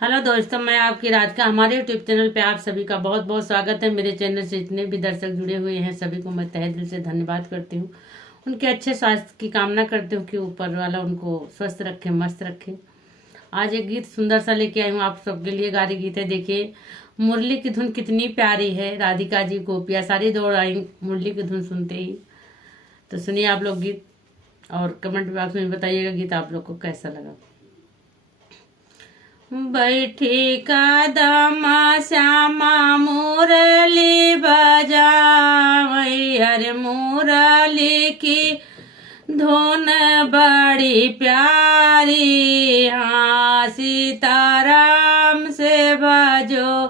Hello दोस्तों, मैं आपकी राधिका। हमारे यूट्यूब चैनल पे आप सभी का बहुत बहुत स्वागत है। मेरे चैनल से जितने भी दर्शक जुड़े हुए हैं सभी को मैं तहे दिल से धन्यवाद करती हूँ। उनके अच्छे स्वास्थ्य की कामना करती हूँ कि ऊपर वाला उनको स्वस्थ रखे, मस्त रखे। आज एक गीत सुंदर सा लेके आई हूँ आप सबके लिए। गारी गीत है, देखिए। मुरली की धुन कितनी प्यारी है, राधिका जी गोपिया सारी दौड़ आई मुरली की धुन सुनते ही। तो सुनिए आप लोग गीत और कमेंट बॉक्स में बताइएगा गीत आप लोग को कैसा लगा। बैठी कदम श्यामा मुरली बजावई, अरे मुरली की धुन बड़ी प्यारी। हाँ सीताराम से बजो,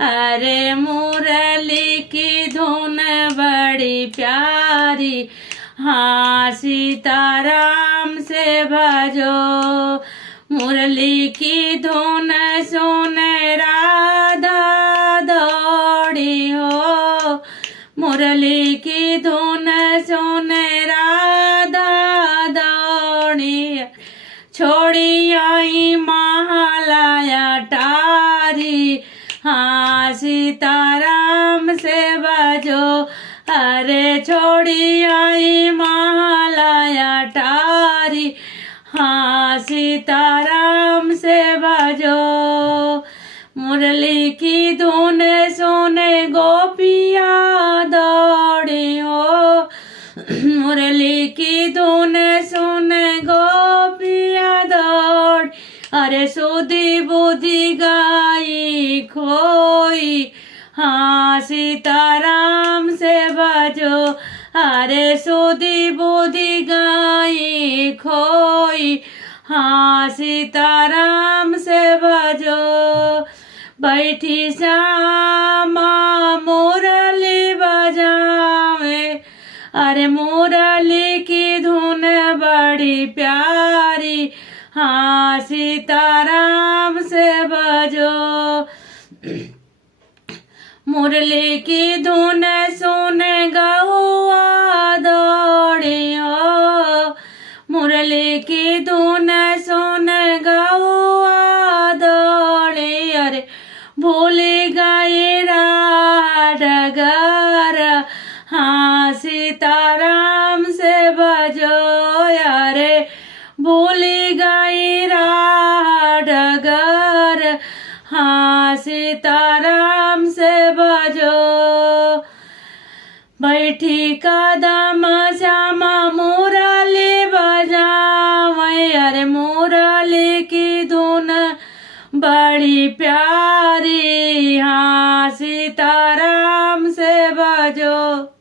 अरे मुरली की धुन बड़ी प्यारी। हाँ सीताराम से भजो, मुरली की धुन सुन राधा दौड़ी हो। मुरली की धुन सुन राधा दौड़ी, छोड़ी आई महालया टारी। हाँ सीताराम से बजो, अरे छोड़ी आई महालया टारी। हाँ सीताराम से भजो, मुरली की धुन सुने गोपिया दौड़ी हो। मुरली की धुन सुने गोपिया दौड़, अरे सुधी बुद्धि गाई खोई। हाँ सीताराम से भजो, अरे सुधी बुद्धि गाई खोई। हाँ सीताराम से भजो, बैठी श्यामा मुरली बजावे, अरे मुरली की धुन बड़ी प्यारी। हाँ सीताराम से भजो, मुरली की धुन सुन गहुआ दौड़ी हो। मुरली की धुन सुन गहुआ दौड़ी, अरे भूल गई राह डगर। हाँ सीताराम से भजो, अरे भूल गई राह डगर। हाँ सीताराम से भजो, बैठी कदम श्यामा मुरली बजावे, अरे मुरली की धुन बड़ी प्यारी। हाँ सीताराम से भजो।